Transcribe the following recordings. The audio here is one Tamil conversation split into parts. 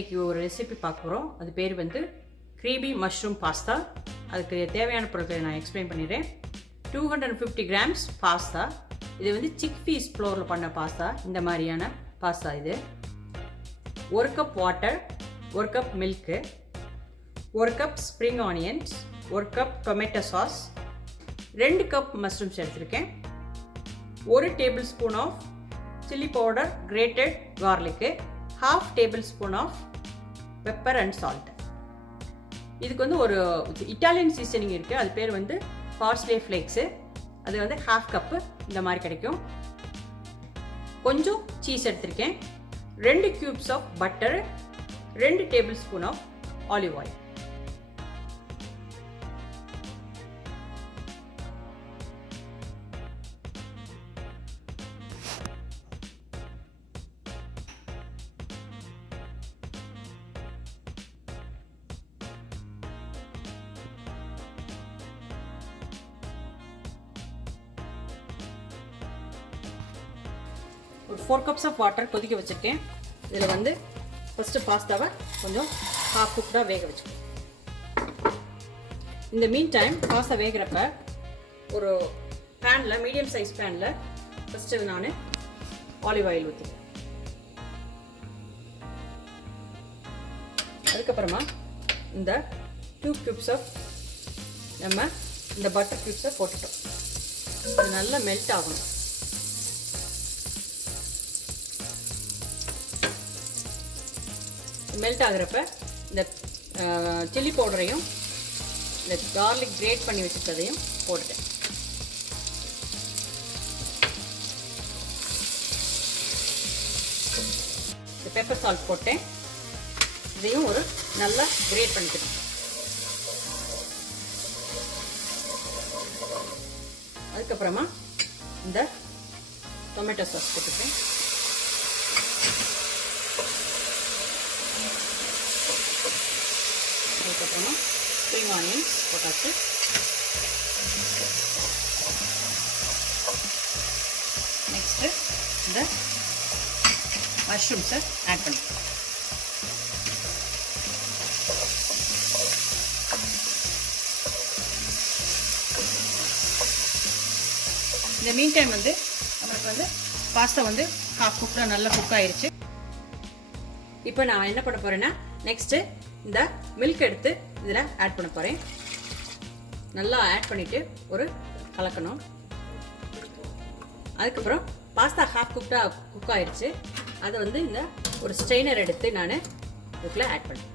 இன்றைக்கி ஒரு ரெசிபி பார்க்க போகிறோம். அது பேர் வந்து creamy mushroom pasta. அதுக்கு தேவையான பொருட்களை நான் எக்ஸ்பிளைன் பண்ணிடுறேன். 250 grams பாஸ்தா. இது வந்து chickpeas ஃப்ளோரில் பண்ண பாஸ்தா. இந்த மாதிரியான பாஸ்தா இது. 1 cup water, 1 cup milk, 1 cup spring onions, 1 cup tomato sauce, 2 cup mushrooms எடுத்திருக்கேன், 1 tablespoon of chilli powder, grated garlic, 1/2 tablespoon of pepper and salt. இதுக்கு வந்து ஒரு இட்டாலியன் சீசனிங் இருக்குது. அது பேர் வந்து Parsley Flakes. அது வந்து 1/2 கப்பு இந்த மாதிரி கிடைக்கும். கொஞ்சம் சீஸ் எடுத்திருக்கேன், 2 cubes of butter, 2 tablespoon of olive oil. ஒரு 4 கப்ஸ் ஆஃப் வாட்டர் கொதிக்க வச்சுருக்கேன். இதில் வந்து ஃபஸ்ட்டு பாஸ்தாவை கொஞ்சம் ஹாஃப் குக்டாக வேக வச்சுக்கேன். இந்த மீன் டைம் பாஸ்தா வேகிறப்ப ஒரு பேனில், மீடியம் சைஸ் பேனில் ஃபஸ்ட்டு நான் ஆலிவ் ஆயில் ஊற்றிக்கிறேன். அதுக்கப்புறமா இந்த 2 கியூப்ஸ் ஆஃப் நம்ம இந்த பட்டர் கியூப்ஸை போட்டுட்டோம். அது நல்லா மெல்ட் ஆகணும். மெல்ட் ஆகிறப்ப இந்த சில்லி பவுடரையும் இந்த கார்லிக் கிரேட் பண்ணி வச்சுருக்கதையும் போட்டுட்டேன். இந்த பெப்பர் சால்ட் போட்டேன். இதையும் ஒரு நல்லா கிரேட் பண்ணிக்கிறேன். அதுக்கப்புறமா இந்த டொமேட்டோ சாஸ் போட்டுட்டேன். அதுக்கப்புறமா ஸ்ப்ரிங் ஆனியன்ஸ் போட்டாச்சு. நெக்ஸ்ட்டு இந்த மஷ்ரூம்ஸை ஆட் பண்ணிக்கலாம். இந்த மீன் டைம் வந்து நம்மளுக்கு வந்து பாஸ்தா வந்து ஹாஃப் குக்கில் நல்லா குக் ஆயிடுச்சு. இப்போ நான் என்ன பண்ண போகிறேன்னா, நெக்ஸ்ட்டு இந்த மில்க் எடுத்து இதில் ஆட் பண்ண போகிறேன். நல்லா ஆட் பண்ணிவிட்டு ஒரு கலக்கணும். அதுக்கப்புறம் பாஸ்தா ஹாஃப் குக் ஆயிடுச்சு. அதை வந்து இந்த ஒரு ஸ்ட்ரெயினர் எடுத்து நான் இதுக்குள்ளே ஆட் பண்ணேன்.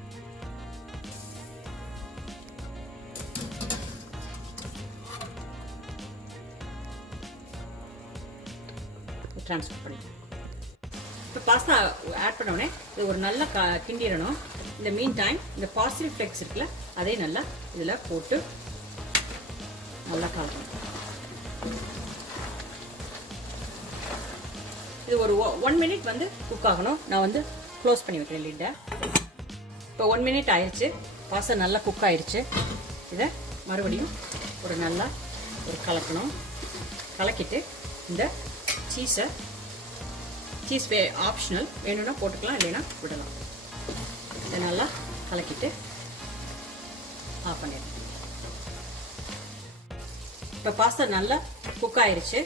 ட்ரான்ஸ்ஃபர் பண்ணிட்டேன். இப்போ பாஸ்தா ஆட் பண்ணோடனே இது ஒரு நல்லா கிண்டிடணும். இந்த மீன் டைம் இந்த பார்ஸ்லி ஃப்ளேக்ஸ் இருக்குல்ல, அதே நல்லா இதில் போட்டு நல்லா கலக்கணும். இது ஒரு 1 மினிட் வந்து குக் ஆகணும். நான் வந்து க்ளோஸ் பண்ணி வைக்கிறேன் லிட்டை. இப்போ 1 மினிட் ஆயிடுச்சு. பாஸ்தா நல்லா குக் ஆயிடுச்சு. இதை மறுபடியும் ஒரு நல்லா ஒரு கலக்கணும். கலக்கிட்டு இந்த சீஸ் ஆப்ஷனல், வேணும்னா போட்டுக்கலாம், இல்லைன்னா விடலாம். இதை நல்லா கலக்கிட்டு ஆஃப் பண்ணிடுறேன். இப்போ பாஸ்தா நல்லா குக் ஆயிடுச்சு.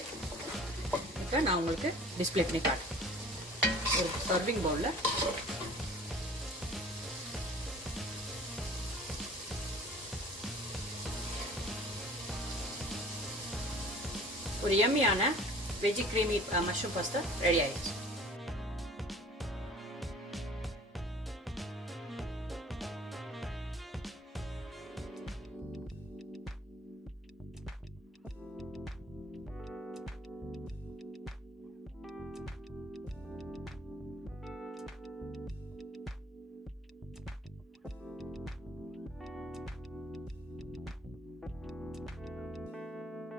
இப்போ நான் உங்களுக்கு டிஸ்பிளே பண்ணி காட்டுறேன். ஒரு சர்விங் பவுலில் ஒரு யம்மியான veggie creamy mushroom pasta ready ஆயிடுச்சு.